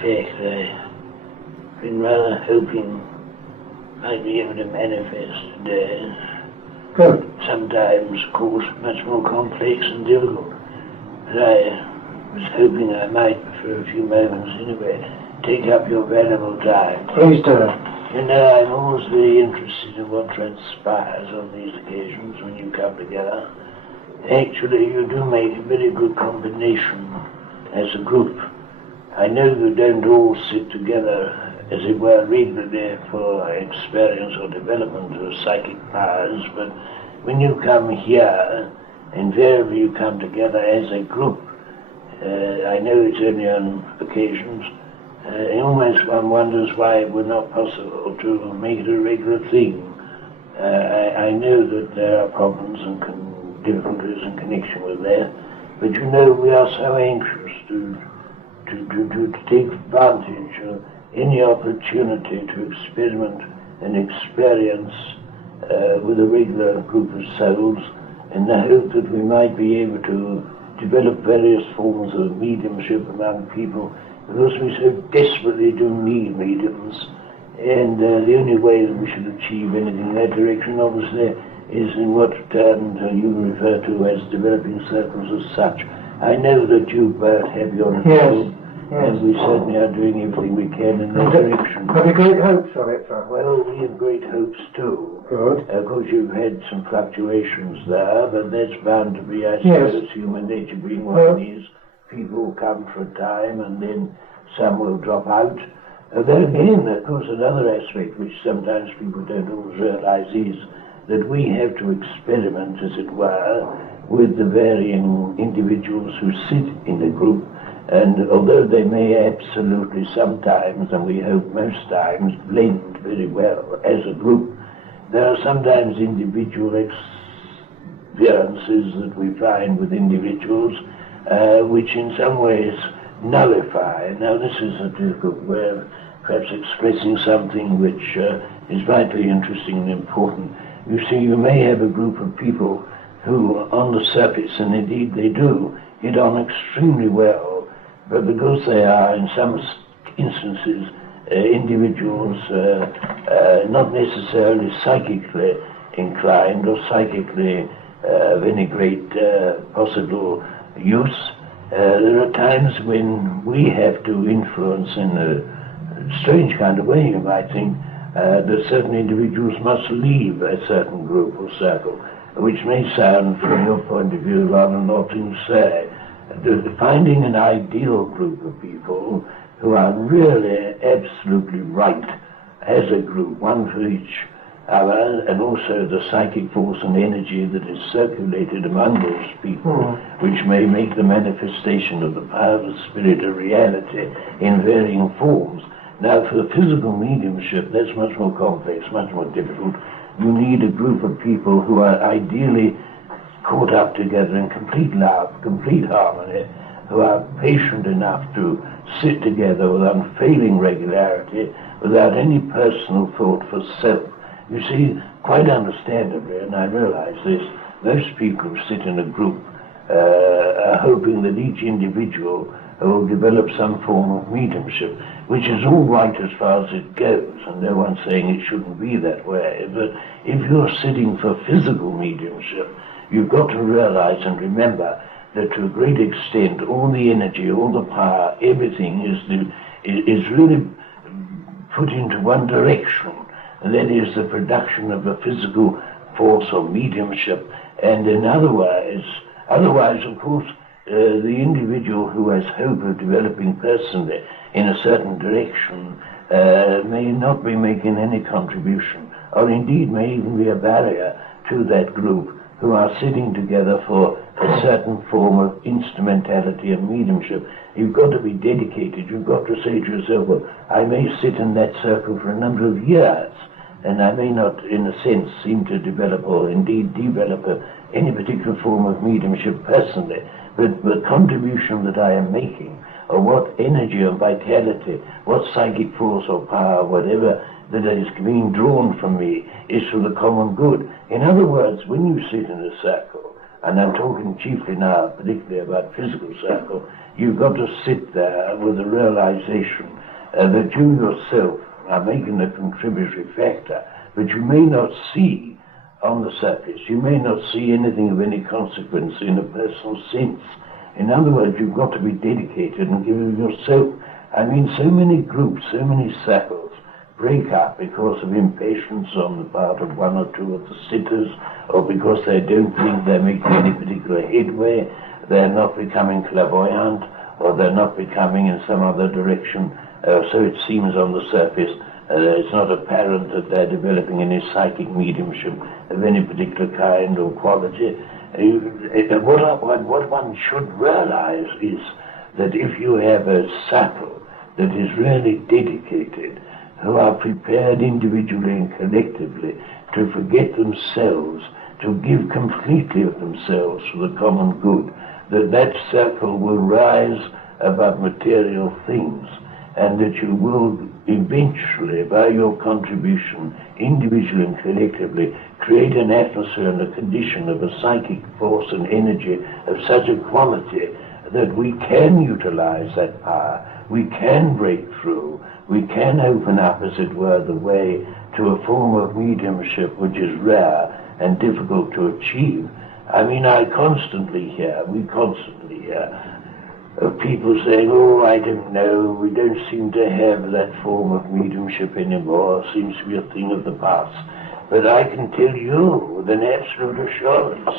fact, I've been rather hoping I'd be able to manifest today. Good. Sometimes, of course, much more complex and difficult. But I was hoping I might, for a few moments anyway, take up your valuable time. Please do. You know, I'm always very interested in what transpires on these occasions when you come together. Actually, you do make a very good combination as a group. I know you don't all sit together, as it were, regularly for experience or development of psychic powers, but when you come here, invariably you come together as a group. I know it's only on occasions. Almost one wonders why it were not possible to make it a regular thing. I know that there are problems and difficulties in connection with that, but you know we are so anxious to take advantage of any opportunity to experiment and experience with a regular group of souls, in the hope that we might be able to develop various forms of mediumship among people, because we so desperately do need mediums, and the only way that we should achieve anything in that direction, obviously, is in what you refer to as developing circles as such. I know that you both have your involvement, and we certainly are doing everything we can in that direction. Have you great hopes of it, sir? Well, we have great hopes too. Good. Of course, you've had some fluctuations there, but that's bound to be, I suppose, human nature being one of these. People come for a time and then some will drop out. Then again, of course, another aspect which sometimes people don't always realize is that we have to experiment, as it were, with the varying individuals who sit in a group. And although they may absolutely sometimes, and we hope most times, blend very well as a group, there are sometimes individual experiences that we find with individuals which in some ways nullify. Now this is a difficult way of perhaps expressing something which is vitally interesting and important. You see, you may have a group of people who on the surface, and indeed they do, get on extremely well, but because they are in some instances individuals not necessarily psychically inclined or psychically of any great possible use, there are times when we have to influence in a strange kind of way, you might think, that certain individuals must leave a certain group or circle, which may sound, from your point of view, rather an odd thing to say. Finding an ideal group of people who are really absolutely right as a group, one for each other, and also the psychic force and energy that is circulated among those people, which may make the manifestation of the power of the spirit a reality in varying forms. Now, for physical mediumship, that's much more complex, much more difficult. You need a group of people who are ideally caught up together in complete love, complete harmony, who are patient enough to sit together with unfailing regularity, without any personal thought for self. You see, quite understandably, and I realize this, most people who sit in a group are hoping that each individual will develop some form of mediumship, which is all right as far as it goes, and no one's saying it shouldn't be that way. But if you're sitting for physical mediumship, you've got to realize and remember that to a great extent, all the energy, all the power, everything is really put into one direction, and that is the production of a physical force or mediumship. And in otherwise, of course, the individual who has hope of developing personally in a certain direction may not be making any contribution, or indeed may even be a barrier to that group who are sitting together for a certain form of instrumentality and mediumship. You've got to be dedicated. You've got to say to yourself, well, I may sit in that circle for a number of years, and I may not, in a sense, seem to develop or indeed develop any particular form of mediumship personally, but the contribution that I am making, or what energy or vitality, what psychic force or power, whatever that is being drawn from me, is for the common good. In other words, when you sit in a circle, and I'm talking chiefly now, particularly about physical circle, you've got to sit there with the realization that you yourself are making a contributory factor, but you may not see on the surface. You may not see anything of any consequence in a personal sense. In other words, you've got to be dedicated and give yourself. I mean, so many groups, so many circles break up because of impatience on the part of one or two of the sitters, or because they don't think they're making any particular headway, they're not becoming clairvoyant, or they're not becoming in some other direction. So it seems on the surface. It's not apparent that they're developing any psychic mediumship of any particular kind or quality. What one should realize is that if you have a circle that is really dedicated, who are prepared individually and collectively to forget themselves, to give completely of themselves for the common good, that circle will rise above material things, and that you will eventually, by your contribution, individually and collectively, create an atmosphere and a condition of a psychic force and energy of such a quality that we can utilize that power, we can break through, we can open up, as it were, the way to a form of mediumship which is rare and difficult to achieve. I mean, we constantly hear of people saying, oh, I don't know, we don't seem to have that form of mediumship anymore, it seems to be a thing of the past. But I can tell you with an absolute assurance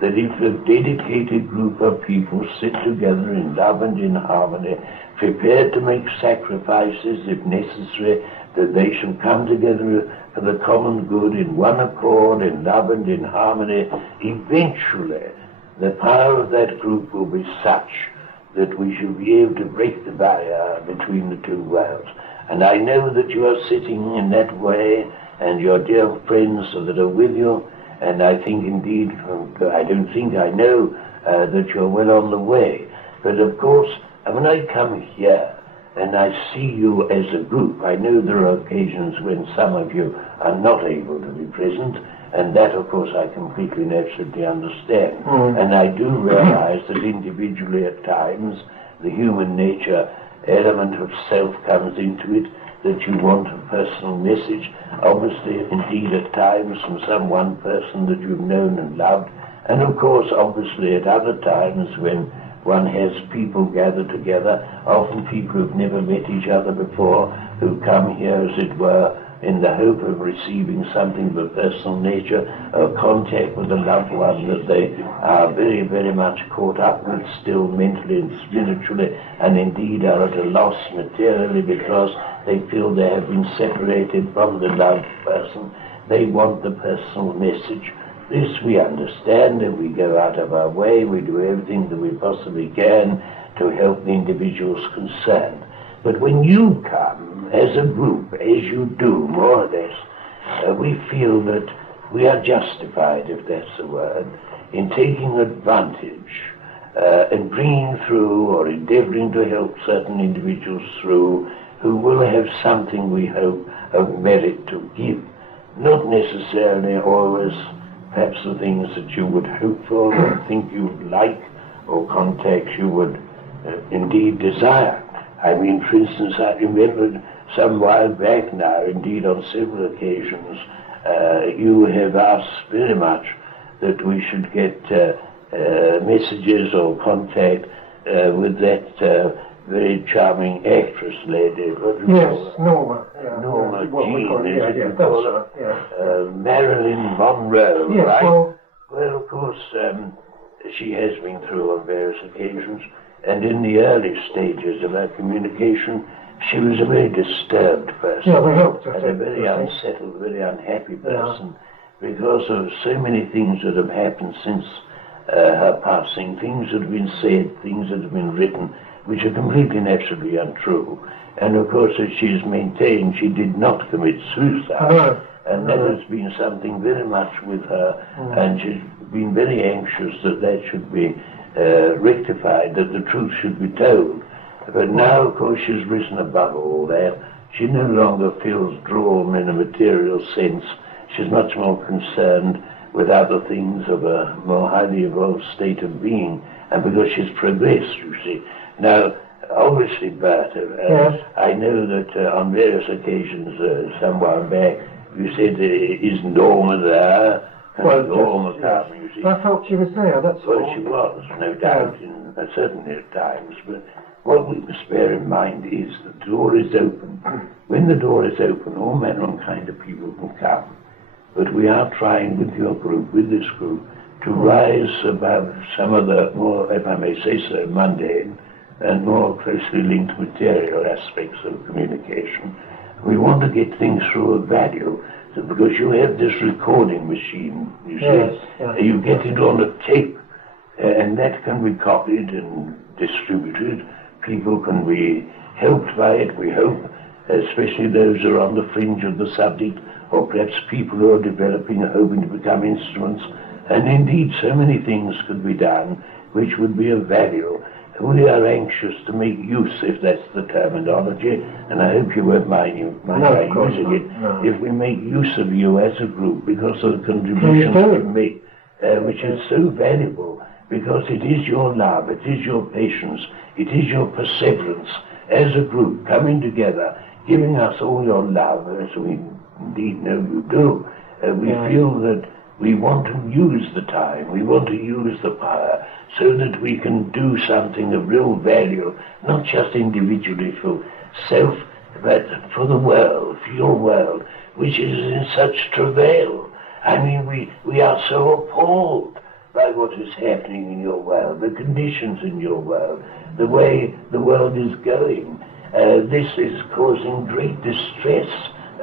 that if a dedicated group of people sit together in love and in harmony, prepared to make sacrifices if necessary, that they shall come together for the common good in one accord, in love and in harmony, eventually the power of that group will be such that we shall be able to break the barrier between the two worlds. And I know that you are sitting in that way, and your dear friends that are with you, and I think indeed, I know that you're well on the way. But of course, when I come here and I see you as a group, I know there are occasions when some of you are not able to be present, and that, of course, I completely and absolutely understand. And I do realize that individually at times the human nature element of self comes into it, that you want a personal message, obviously, indeed, at times from some one person that you've known and loved, and of course, obviously, at other times when one has people gathered together, often people who've never met each other before, who come here, as it were, in the hope of receiving something of a personal nature, or contact with a loved one that they are very, very much caught up with still mentally and spiritually, and indeed are at a loss materially because they feel they have been separated from the loved person. They want the personal message. This we understand, and we go out of our way, we do everything that we possibly can to help the individuals concerned. But when you come as a group, as you do, more or less, we feel that we are justified, if that's the word, in taking advantage and bringing through or endeavoring to help certain individuals through who will have something, we hope, of merit to give. Not necessarily always perhaps the things that you would hope for, or think you would like, or contacts you would indeed desire. I mean, for instance, I remembered some while back now, indeed on several occasions, you have asked very much that we should get messages or contact with that very charming actress lady. Yes, Norma. Yeah, Norma Jean, Marilyn Monroe, yes, right? Well, of course, she has been through on various occasions, and in the early stages of our communication, she was a very disturbed person, and a very unsettled, very unhappy person, because of so many things that have happened since her passing, things that have been said, things that have been written, which are completely and absolutely untrue. And of course, as she has maintained, she did not commit suicide, and that has been something very much with her, and she's been very anxious that that should be rectified, that the truth should be told. But now, of course, she's risen above all that. She no longer feels drawn in a material sense. She's much more concerned with other things of a more highly evolved state of being, and because she's progressed, you see. Now, obviously, Bert, Yes. I know that on various occasions, some while back, you said, is Norma there? Well, Norma yes, come, you see. I thought she was there, that's Well, all. she was, no doubt, certainly at times, but what we must bear in mind is the door is open. When the door is open, all manner and kind of people can come. But we are trying with your group, with this group, to rise above some of the more, if I may say so, mundane and more closely linked material aspects of communication. We want to get things through of value, so because you have this recording machine, you see, Yes. you get it on a tape, and that can be copied and distributed. People can be helped by it, we hope, especially those who are on the fringe of the subject, or perhaps people who are developing and hoping to become instruments. And indeed, so many things could be done which would be of value. We are anxious to make use, if that's the terminology, and I hope you won't mind my using it, if we make use of you as a group, because of the contributions you make, which is so valuable, because it is your love, it is your patience, it is your perseverance as a group coming together, giving us all your love, as we indeed know you do. We feel that we want to use the time, we want to use the power, so that we can do something of real value, not just individually for self, but for the world, for your world, which is in such travail. I mean, we are so appalled by what is happening in your world, the conditions in your world, the way the world is going. This is causing great distress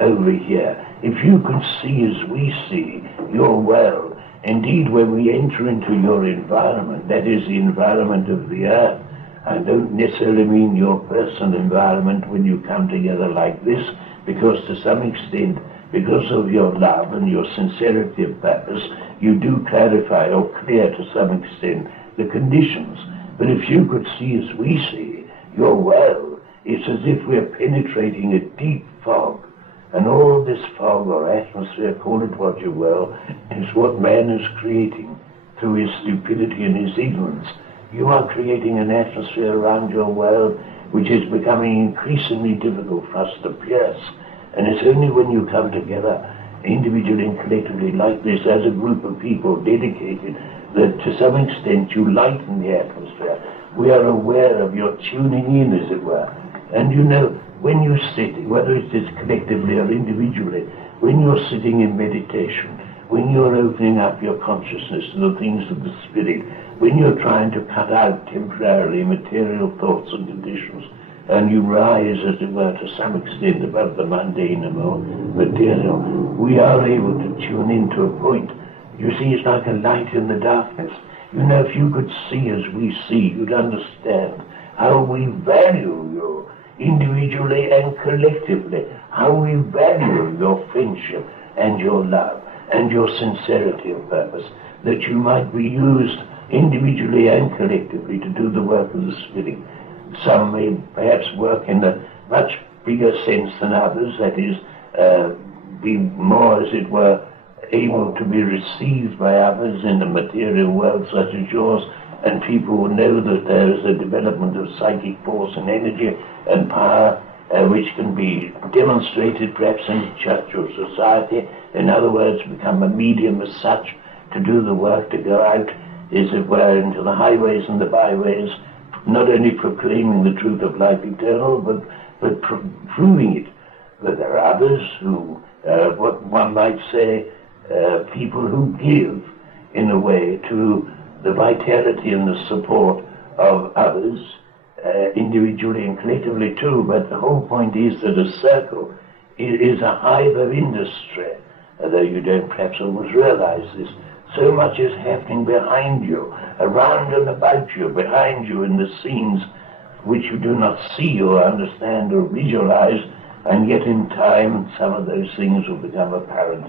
over here. If you could see as we see your world, indeed when we enter into your environment, that is the environment of the earth, I don't necessarily mean your personal environment when you come together like this, because to some extent, because of your love and your sincerity of purpose, you do clarify or clear to some extent the conditions. But if you could see as we see your world, it's as if we're penetrating a deep fog. And all this fog or atmosphere, call it what you will, is what man is creating through his stupidity and his ignorance. You are creating an atmosphere around your world which is becoming increasingly difficult for us to pierce. And it's only when you come together, individually and collectively like this, as a group of people dedicated, that to some extent you lighten the atmosphere. We are aware of your tuning in, as it were. And you know, when you sit, whether it is collectively or individually, when you're sitting in meditation, when you're opening up your consciousness to the things of the spirit, when you're trying to cut out temporarily material thoughts and conditions, and you rise, as it were, to some extent above the mundane and more material, we are able to tune in to a point. You see, it's like a light in the darkness. You know, if you could see as we see, you'd understand how we value you individually and collectively, how we value your friendship and your love and your sincerity of purpose, that you might be used individually and collectively to do the work of the Spirit. Some may perhaps work in a much bigger sense than others, that is, be more, as it were, able to be received by others in the material world such as yours, and people will know that there is a development of psychic force and energy and power which can be demonstrated perhaps in church or society. In other words, become a medium as such to do the work, to go out, as it were, into the highways and the byways, not only proclaiming the truth of life eternal, but proving it. But there are others who, what one might say, people who give, in a way, to the vitality and the support of others, individually and collectively too. But the whole point is that a circle is a hive of industry, though you don't perhaps always realize this. So much is happening behind you, around and about you, behind you in the scenes which you do not see or understand or visualize, and yet in time some of those things will become apparent.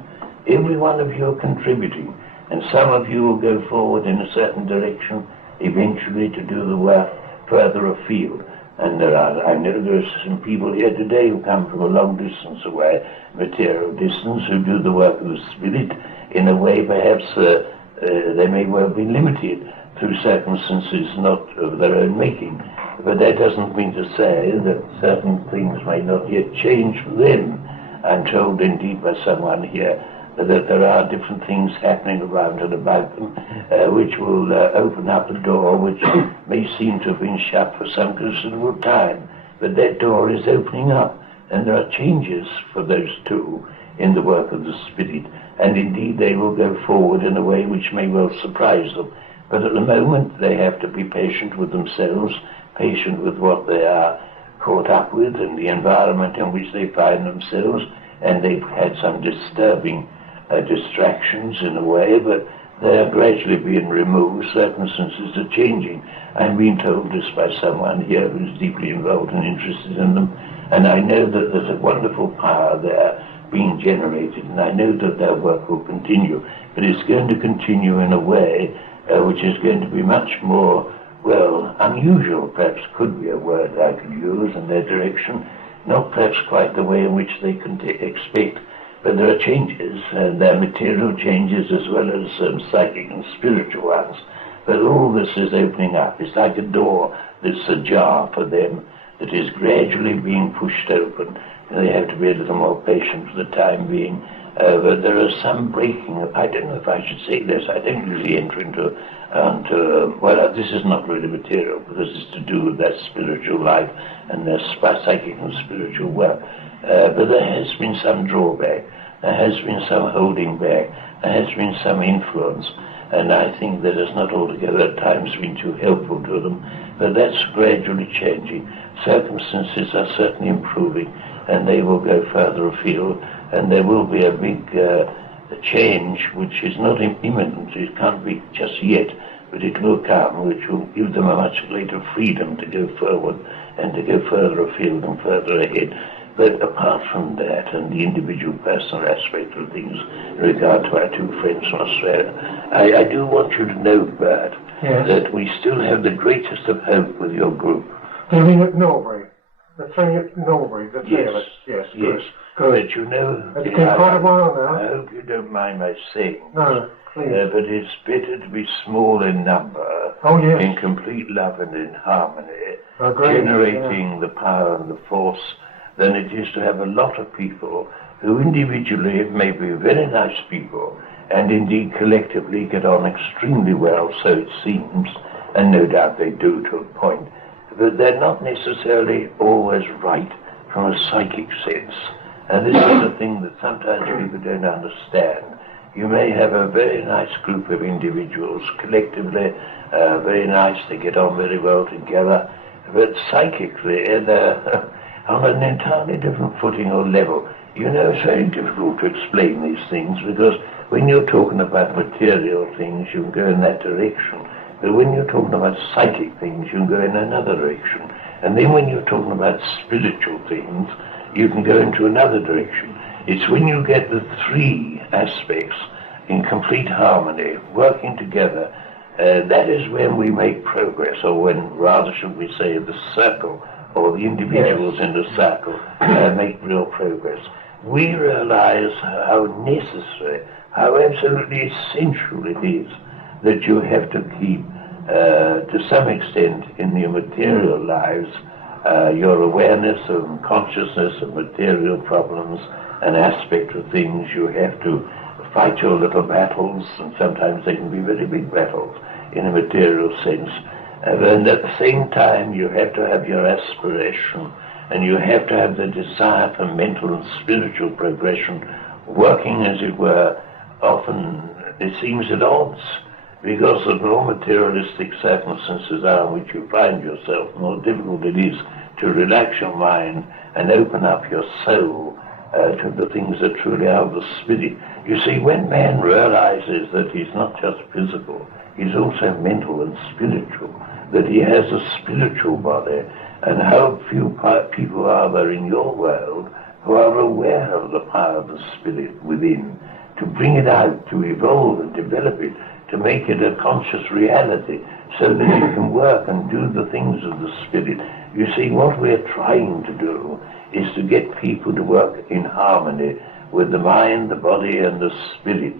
Every one of you are contributing, and some of you will go forward in a certain direction, eventually to do the work further afield. And I know there are some people here today who come from a long distance away, material distance, who do the work of the Spirit in a way perhaps they may well be limited through circumstances not of their own making. But that doesn't mean to say that certain things may not yet change for them. I'm told indeed by someone here that there are different things happening around and about them which will open up a door which may seem to have been shut for some considerable time. But that door is opening up, and there are changes for those two in the work of the Spirit, and indeed they will go forward in a way which may well surprise them. But at the moment they have to be patient with themselves, patient with what they are caught up with and the environment in which they find themselves, and they've had some disturbing distractions in a way, but they are gradually being removed. Circumstances are changing. I'm being told this by someone here who's deeply involved and interested in them, and I know that there's a wonderful power there being generated, and I know that their work will continue, but it's going to continue in a way which is going to be much more, well, unusual, perhaps could be a word I could use in their direction, not perhaps quite the way in which they can expect. But there are changes, and there are material changes as well as psychic and spiritual ones. But all this is opening up. It's like a door that's ajar for them that is gradually being pushed open. And they have to be a little more patient for the time being. But there are some breaking. I don't know if I should say this. I don't usually enter into well, this is not really material because it's to do with their spiritual life and their psychic and spiritual work. But there has been some drawback, there has been some holding back, there has been some influence, and I think that it's not altogether at times been too helpful to them, but that's gradually changing. Circumstances are certainly improving, and they will go further afield, and there will be a big change which is not imminent, it can't be just yet, but it will come, which will give them a much greater freedom to go forward and to go further afield and further ahead. But apart from that and the individual personal aspect of things in regard to our two friends from Australia, I do want you to know, Bert, that we still have the greatest of hope with your group. You mean at Norbury? The three at Norbury, the three of us? Yes. Good. But you know, It's been quite a while now. I hope you don't mind my saying. No, please. But it's better to be small in number, in complete love and in harmony, generating the power and the force, than it is to have a lot of people who individually may be very nice people and indeed collectively get on extremely well, so it seems, and no doubt they do to a point, but they're not necessarily always right from a psychic sense. And this is the thing that sometimes people don't understand. You may have a very nice group of individuals, collectively very nice, they get on very well together, but psychically they're on an entirely different footing or level. You know, it's very difficult to explain these things because when you're talking about material things, you can go in that direction. But when you're talking about psychic things, you can go in another direction. And then when you're talking about spiritual things, you can go into another direction. It's when you get the three aspects in complete harmony, working together, that is when we make progress, or when, rather should we say, the circle, or the individuals in the circle make real progress. We realize how necessary, how absolutely essential it is that you have to keep, to some extent, in your material lives, your awareness of consciousness of material problems, an aspect of things. You have to fight your little battles, and sometimes they can be very big battles in a material sense. And at the same time, you have to have your aspiration, and you have to have the desire for mental and spiritual progression, working, as it were, often, it seems, at odds, because the more materialistic circumstances are in which you find yourself, the more difficult it is to relax your mind and open up your soul to the things that truly are of the spirit. You see, when man realizes that he's not just physical, he's also mental and spiritual, that he has a spiritual body, and how few people are there in your world who are aware of the power of the spirit within, to bring it out, to evolve and develop it, to make it a conscious reality, so that it can work and do the things of the spirit. You see, what we're trying to do is to get people to work in harmony with the mind, the body, and the spirit.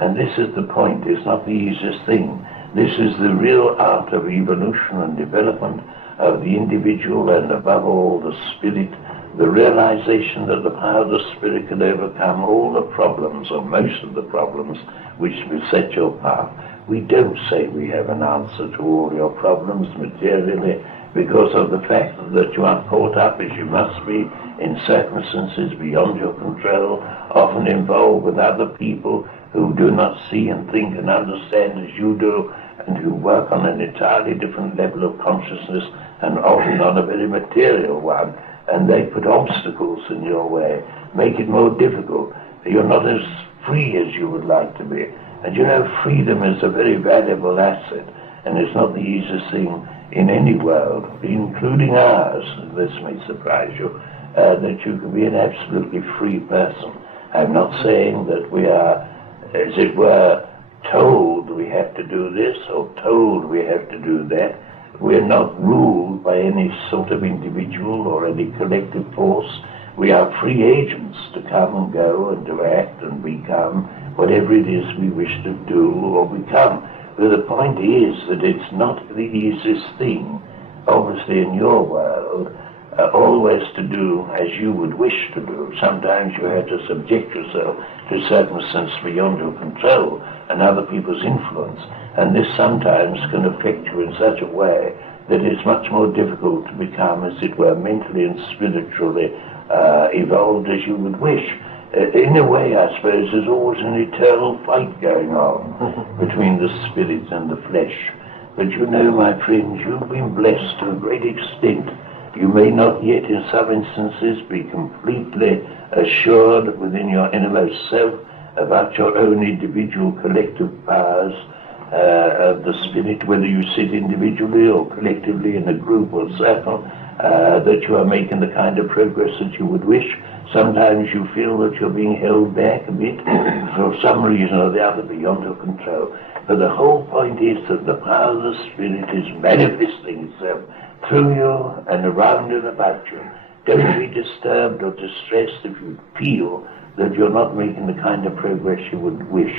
And this is the point. It's not the easiest thing. This is the real art of evolution and development of the individual, and above all the spirit, the realization that the power of the spirit can overcome all the problems, or most of the problems, which beset your path. We don't say we have an answer to all your problems materially, because of the fact that you are caught up, as you must be, in circumstances beyond your control, often involved with other people who do not see and think and understand as you do, and who work on an entirely different level of consciousness, and often on a very material one, and they put obstacles in your way, make it more difficult. You're not as free as you would like to be. And you know, freedom is a very valuable asset, and it's not the easiest thing in any world, including ours, this may surprise you, that you can be an absolutely free person. I'm not saying that we are, as it were, told we have to do this or told we have to do that. We're not ruled by any sort of individual or any collective force. We are free agents to come and go and to act and become whatever it is we wish to do or become. But the point is that it's not the easiest thing, obviously in your world, always to do as you would wish to do. Sometimes you have to subject yourself to circumstances beyond your control and other people's influence, and this sometimes can affect you in such a way that it's much more difficult to become, as it were, mentally and spiritually evolved as you would wish. In a way, I suppose, there's always an eternal fight going on between the spirit and the flesh. But you know, my friends, you've been blessed to a great extent. You may not yet, in some instances, be completely assured within your innermost self about your own individual collective powers of the spirit, whether you sit individually or collectively in a group or circle, that you are making the kind of progress that you would wish. Sometimes you feel that you're being held back a bit for some reason or the other beyond your control. But the whole point is that the power of the spirit is manifesting itself through you and around and about you. Don't be disturbed or distressed if you feel that you're not making the kind of progress you would wish.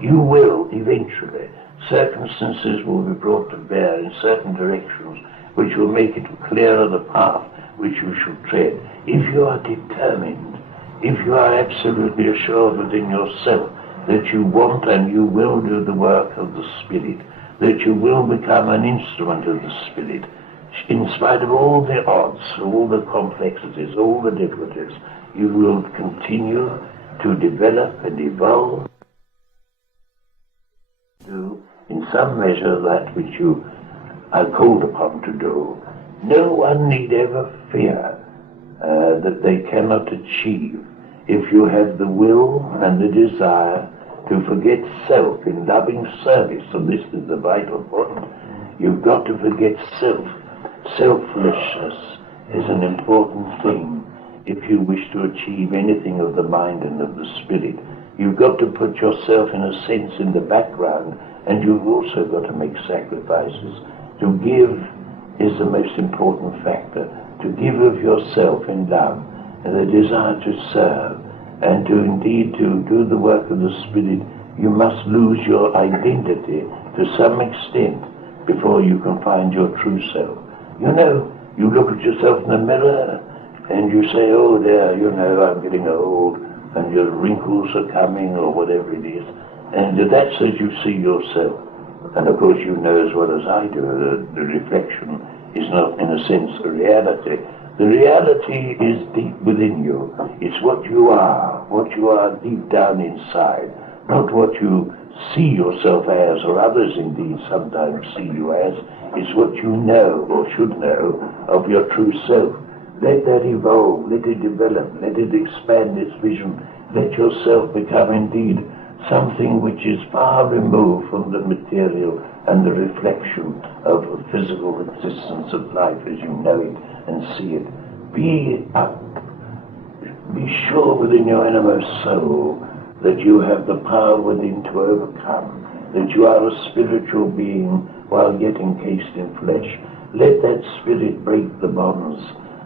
You will eventually. Circumstances will be brought to bear in certain directions which will make it clearer the path which you should tread. If you are determined, if you are absolutely assured within yourself that you want and you will do the work of the Spirit, that you will become an instrument of the Spirit, in spite of all the odds, all the complexities, all the difficulties, you will continue to develop and evolve, do in some measure that which you are called upon to do. No one need ever fear that they cannot achieve if you have the will and the desire to forget self in loving service, and this is the vital point. You've got to forget self. Selflessness is an important thing if you wish to achieve anything of the mind and of the spirit. You've got to put yourself in a sense in the background, and you've also got to make sacrifices. To give is the most important factor. To give of yourself in love and the desire to serve and to indeed to do the work of the Spirit, you must lose your identity to some extent before you can find your true self. You know, you look at yourself in the mirror and you say, oh dear, you know, I'm getting old and your wrinkles are coming or whatever it is. And that's as you see yourself. And of course you know as well as I do that the reflection is not in a sense a reality. The reality is deep within you. It's what you are deep down inside, not what you see yourself as, or others indeed sometimes see you as. It's what you know or should know of your true self. Let that evolve, let it develop, let it expand its vision. Let yourself become indeed something which is far removed from the material and the reflection of the physical existence of life as you know it and see it. Be sure within your innermost soul that you have the power within to overcome, that you are a spiritual being while yet encased in flesh, Let that spirit break the bonds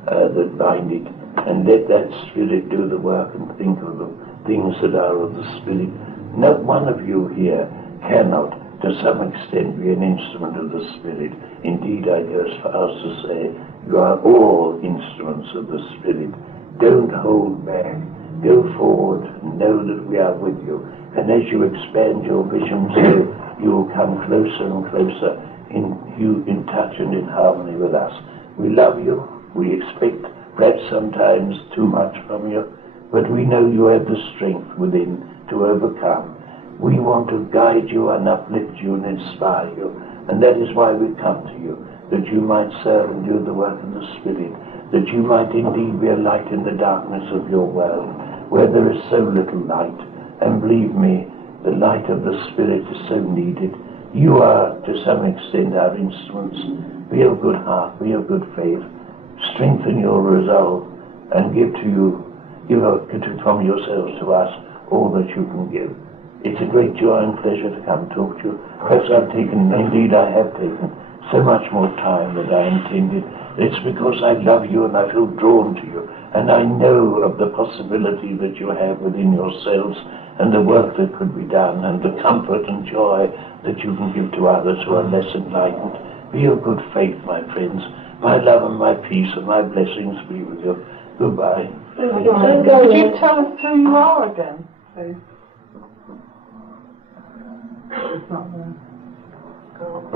that bind it, and let that spirit do the work and think of the things that are of the spirit. Not one of you here cannot, to some extent, be an instrument of the spirit. Indeed, I go as far as to say you are all instruments of the spirit. Don't hold back. Go forward and know that we are with you. And as you expand your vision, so you will come closer and closer in touch and in harmony with us. We love you. We expect perhaps sometimes too much from you, but we know you have the strength within to overcome. We want to guide you and uplift you and inspire you, and that is why we come to you, that you might serve and do the work of the Spirit, that you might indeed be a light in the darkness of your world, where there is so little light. And believe me, the light of the Spirit is so needed. You are, to some extent, our instruments. Be of good heart, be of good faith, strengthen your resolve, and give from yourselves to us all that you can give. It's a great joy and pleasure to come talk to you. Perhaps I have taken so much more time than I intended. It's because I love you and I feel drawn to you, and I know of the possibility that you have within yourselves and the work that could be done and the comfort and joy that you can give to others who are less enlightened. Be of good faith, my friends. My love and my peace and my blessings be with you. Goodbye. Could you tell us who you are again, please? It's not there.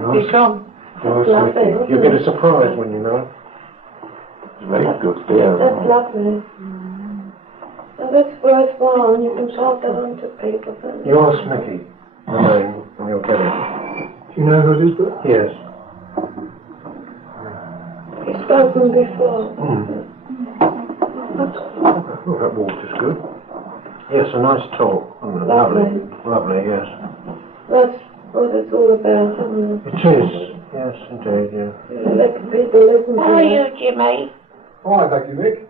Nice. You come. Nice. You get a surprise when you know. It's very good there. That's lovely. And that's worthwhile, and you can pass that on to people. You ask Mickey the name, and you'll get it. Do you know who it is? Yes. You've spoken before. Oh, that water's good. Yes, a nice talk. Lovely. Lovely, yes. That's what it's all about, isn't it? It is. Yes, indeed, yeah. Let people listen to How are you. you, Jimmy? Hi, thank you, Mick.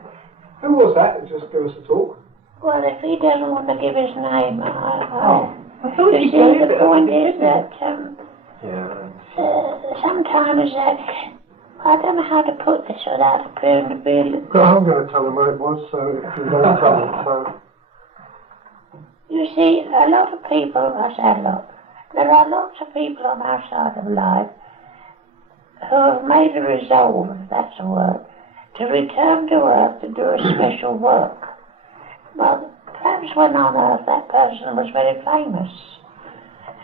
Who was that that just gave us a talk? Well, if he doesn't want to give his name, I thought you you see, gave the it. point is that Yeah. sometimes that I don't know how to put this without appearing to be a little. But I'm going to tell them who it was, so if you don't tell them, so... You see, a lot of people, I say a lot, there are lots of people on our side of life who have made a resolve, if that's a word, to return to Earth to do a special work. Well, perhaps when on Earth that person was very famous.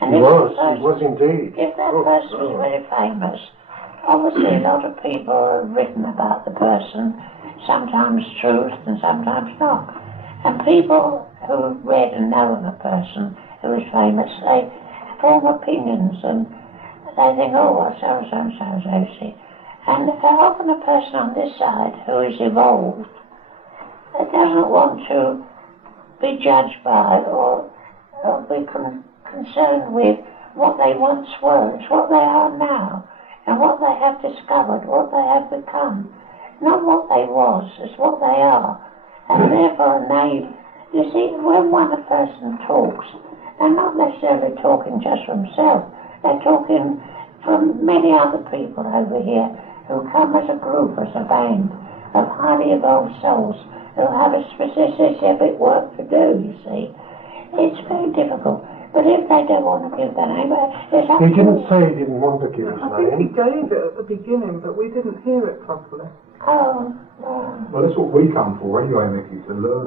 And He was indeed. If that person was very famous, obviously a lot of people have written about the person, sometimes truth and sometimes not. And people who have read and know of a person who is famous, they form opinions and they think, oh, well, so-and-so, see. And often a person on this side who is evolved doesn't want to be judged by or be concerned with what they once were. It's what they are now and what they have discovered, what they have become. Not what they was, it's what they are. And therefore, you see, when one person talks, they're not necessarily talking just for himself. They're talking from many other people over here who come as a group, as a band of highly evolved souls who have a specific work to do, you see. It's very difficult. But if they don't want to give their name, it's up to He didn't say he didn't want to give his I think he name. gave it at the beginning, but we didn't hear it properly. Oh, Well, that's what we come for anyway, Mickey, to learn.